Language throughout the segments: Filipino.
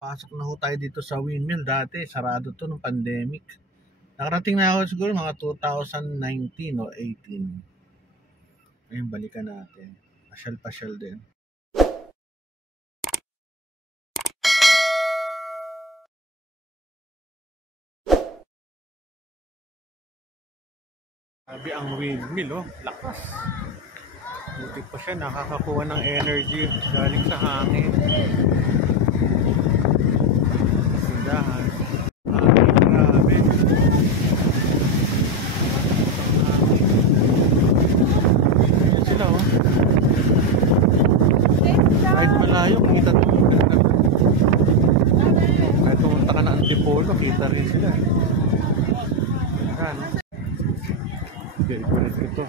Pasok na ho tayo dito sa windmill. Dati, sarado to nung pandemic. Nakarating na ako siguro mga 2019 o 18. Ayun, balikan natin. Pasyal-pasyal din. Sabi ang windmill, oh. Lakas. Buti pa siya, nakakakuha ng energy galing sa hangin. Sindahan. Grabe. Ayan sila, oh. Kahit malayo, kita. Kahit pumunta ka na Antipolo, kita rin sila. Ayan. Okay, ikulit ito.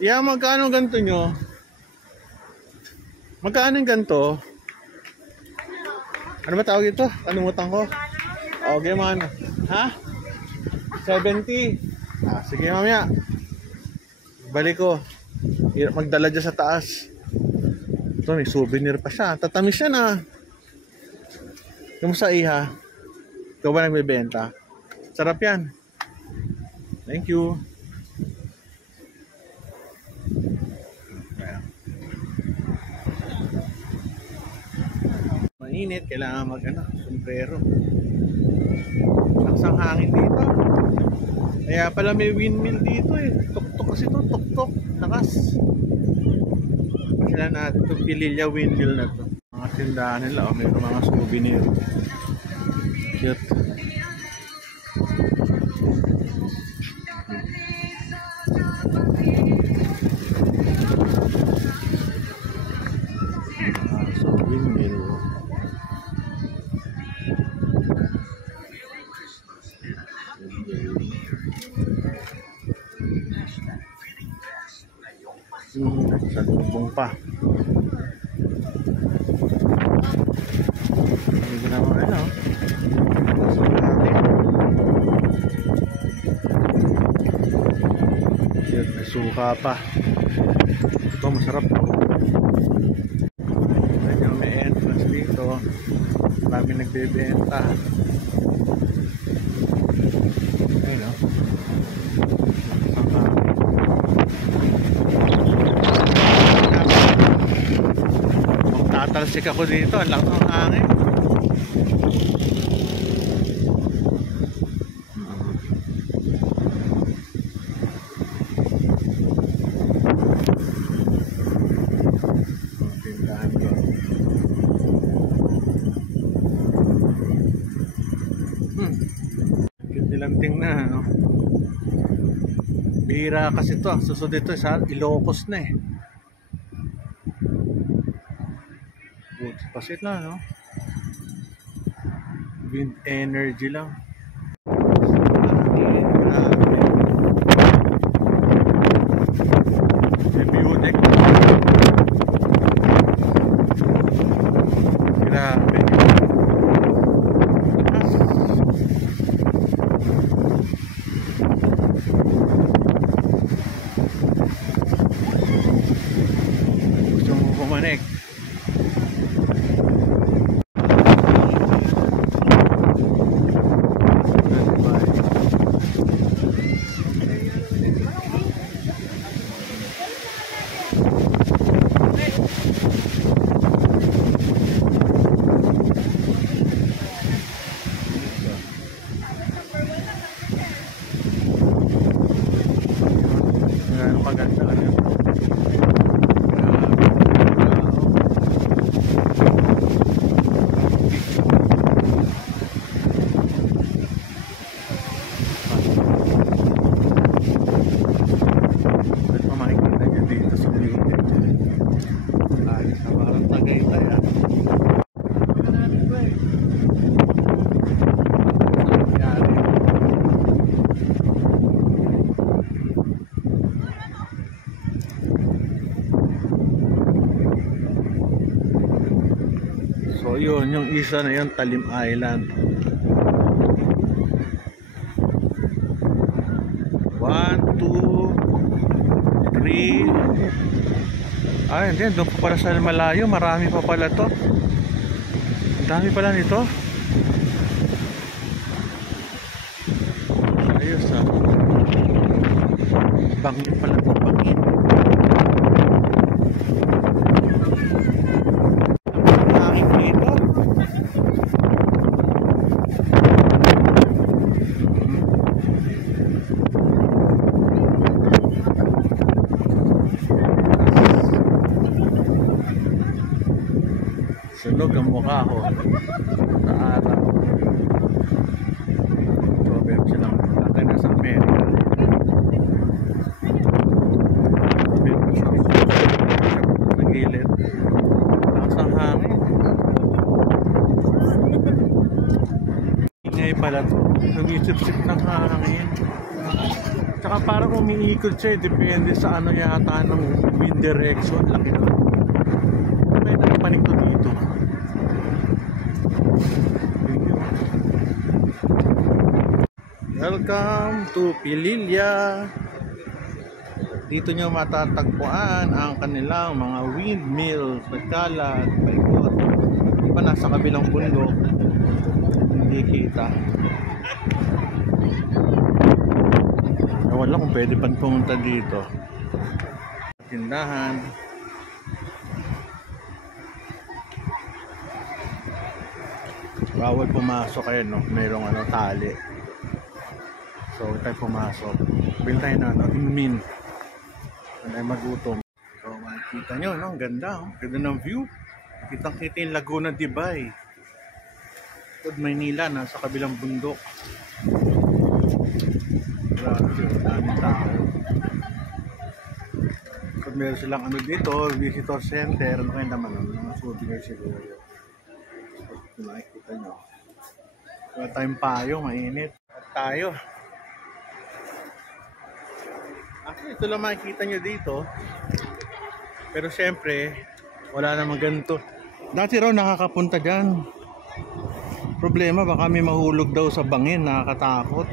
Yeah, magkano ganito nyo? Magkano yung ganito? Ano ba tawag ito? Kalimutan ko. Okay man. Ha? 70. Ah, sige mamaya. Balik ko. Hirap magdala dyan sa taas. Ito, may souvenir pa siya. Tatamis siya na. Kamusta iha? Ikaw ba nagbibenta? Sarap yan. Thank you. Mainit, kailangan sombrero. Lakas ang hangin dito. Kaya pala may windmill dito eh. Tuk-tuk kasi ito, tuk-tuk. Lakas. Sila natin itong Pililla windmill na to. Mga tindahan nila, oh, mayroon mga souvenir. Cute. Windmill. Sa lubong pa. Hindi naman ano. So natin. May suka pa. Ito masarap to. Ganyan may entrance dito. Marami nagbebenta. Ayun o. Tatalsik ako dito, ang lakas ng hangin. Tindahan ko. Ganda lang tingnan, no? Bihira kasi to, susunod ito sa Ilocos na eh. Pasit lang, no? Wind energy lang. Grabe. May view deck. Grabe. Gusto mo pumanik? Paganda ka rin. Ba't mamakikita niya dito sa beauty? Ayos na parang Tagaytay ah. So yun, yung isa na yun, Talim Island. 1, 2, 3, Ay, hindi. Doon pa pala sa malayo. Marami pa pala to. Ang dami pala nito. Ayos ah. Bangin pala to. Bangin. Ang hangin dito. Sunog ang mukha ko sa araw. So, meron silang natin na sa Amerika. Meron sa gilid. Lakas ang hangin. Ingay pala to. Sumisip-sip ng hangin. Tsaka parang umiikot siya. Depende sa ano yata ng wind direction. Laki na. May nagpanik to dito. Welcome to Pililla. Dito nyo matatagpuan ang kanilang mga windmills, nagkalat, paikot. Iba nasa kabilang bundok, hindi kita. Wala kung pwede pang pumunta dito. Tindahan. Bawal pumasok kayo, no? Mayroong ano, tali. So, tayo pumasok. Bill tayo na, no? Inmin. Tayo magutom. So, makikita nyo, no? Ang ganda, oh. Ganda ng view. Kitang-kita yung Laguna de Bay. Ito, Maynila, nasa kabilang bundok. Grabe, daming tao. So, meron silang ano dito, visitor center. Ano kayo naman, no? Mga souvenir siguro. So, makikita nyo. Wala tayong payo, mainit. At tayo. Actually, ito lang makikita nyo dito. Pero syempre, wala namang ganito. Dati raw nakakapunta dyan. Problema, baka may mahulog daw sa bangin. Nakakatakot.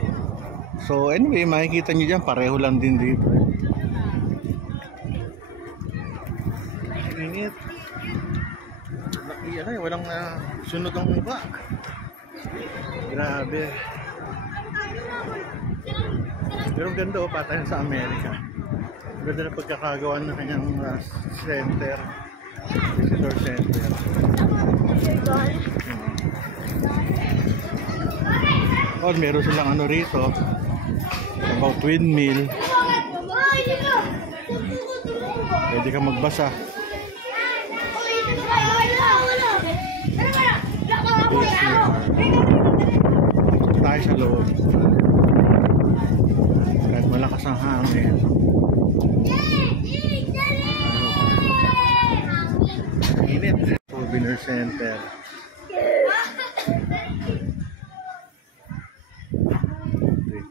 So anyway, makikita nyo dyan. Pareho lang din dito. Init. Yan ay, walang sunod ang mukha. Grabe. Pero ganda, oh, patay sa Amerika. Ganda na pagkakagawa ng kanyang center, visitor center. Oh, meron silang ano rito about windmill. Pwede ka magbasa. Tayo sa loob. Kahit malakas ang hangin. Init. Souvenir center.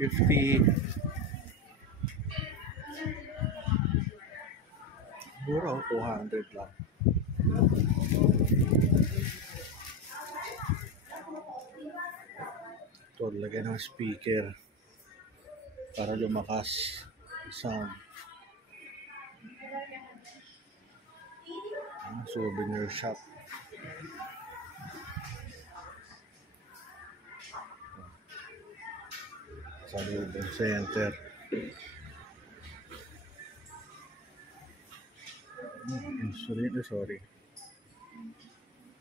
$350. Mura, 200 lang. Ito, lagay ng speaker para lumakas sound. Souvenir shop. Souvenir center.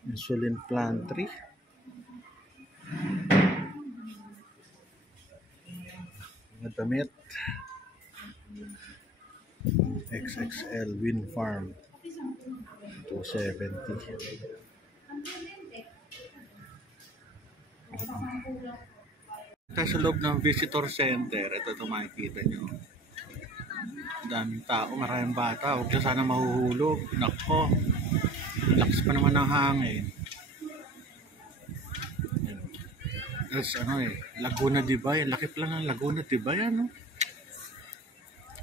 Insulin pantry. Mga damit. XXL Wind Farm 270. Tayo sa loob ng visitor center. Ito makikita nyo. Daming tao, maraming bata. Huwag na sana mahuhulog. Nako, lakas pa naman ng hangin. That's ano eh, Laguna de Bay. Laki pala ng Laguna de Bay, ano?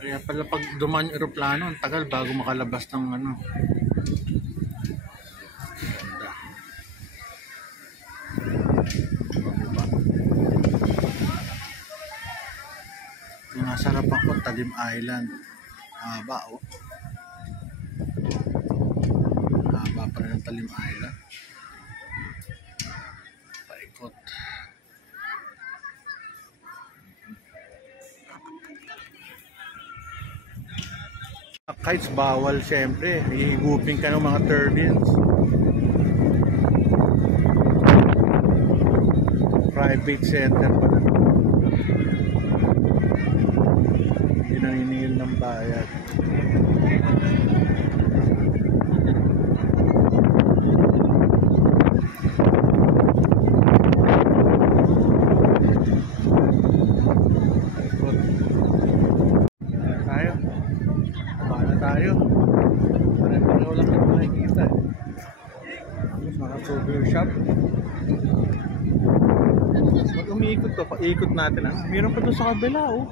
Kaya pala pag dumaan yung aeroplano, ang tagal bago makalabas ng ano. Yung nasarap ako, Talim Island. Haba, oh. Talim Island. Paikot. Kites bawal syempre. Ihigupin ka ng mga turbines. Private center pala. Hindi naniningil ng bayad. Tayo. Pareho lang ito nakikita. Mga souvenir shop. Pag umiikot to, paikot natin ah. Meron pa doon sa kabila oh.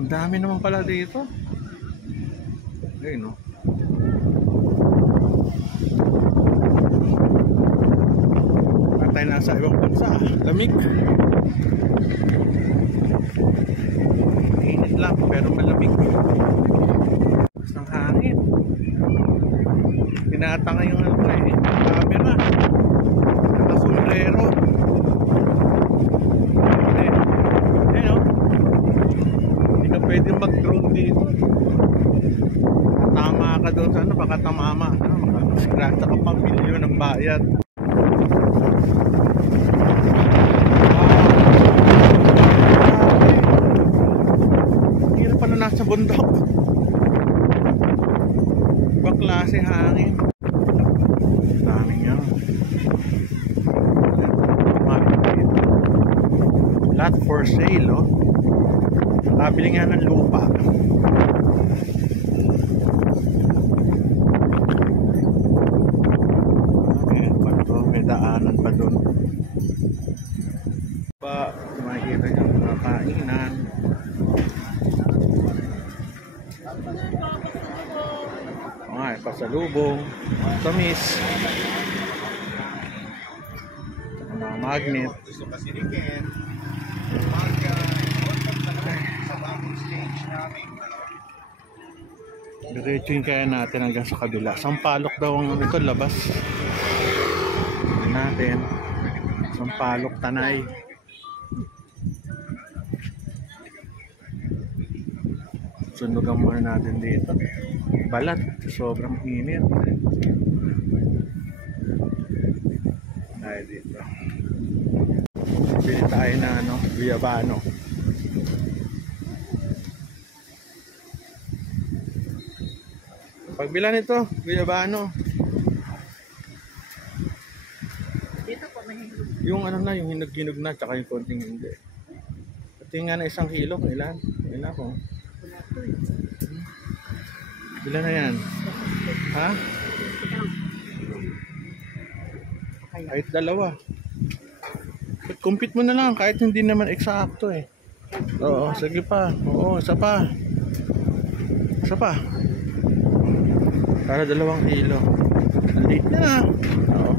Ang dami naman pala dito. Ayun oh. Patay nasa ibang bansa. Lamig. Init lang pero malamig. Ng hangin. Tinatanga yung ano eh, camera. Naka-sombrero. Ayun o. Hindi ka pwede mag-drone dito. Tama ka doon sa ano, baka tamama. Scratch ka pang milyon ng bayad. Hindi na pala nasa bundok. Ibang klase hangin. Dami niya. Lot for sale, oh. Nakabili nga ng lupa. Ayan pa ito. May daanan pa doon. Pa, makikita niyo mga kainan. Ay, pasalubong, tamis, mga magnet. Gusto kasi ni Ken, diretsuin kaya natin hanggang sa kabila. Sampalok daw ang ito, labas. Natin. Sampalok, Tanay. Sunugan muna natin dito. Balat, sobrang init. Tayo dito. Bili tayo na ano, Guyabano. Pagbilan nito, Guyabano. Dito po may Yung ano na, yung hinog-hinog na, tsaka yung konting hindi. Pati nga na 1 kilo, ilan? Ilan ako? Ilan na yan? Ha? Kahit dalawa. Compete mo na lang kahit hindi naman eksakto eh. Oo, sige pa. Oo, isa pa. Isa pa. Para 2 kilo. Late na na. Oo.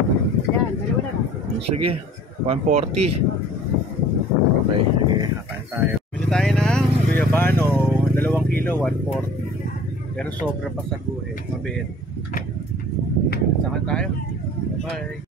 yan, dalawa lang. Sige, 140. Okay, sige, kakain tayo. Bili tayo ng Guyabano, 2 kilo, 140. Pero sobra pa sa guhe, mabiit. Saka tayo. Bye.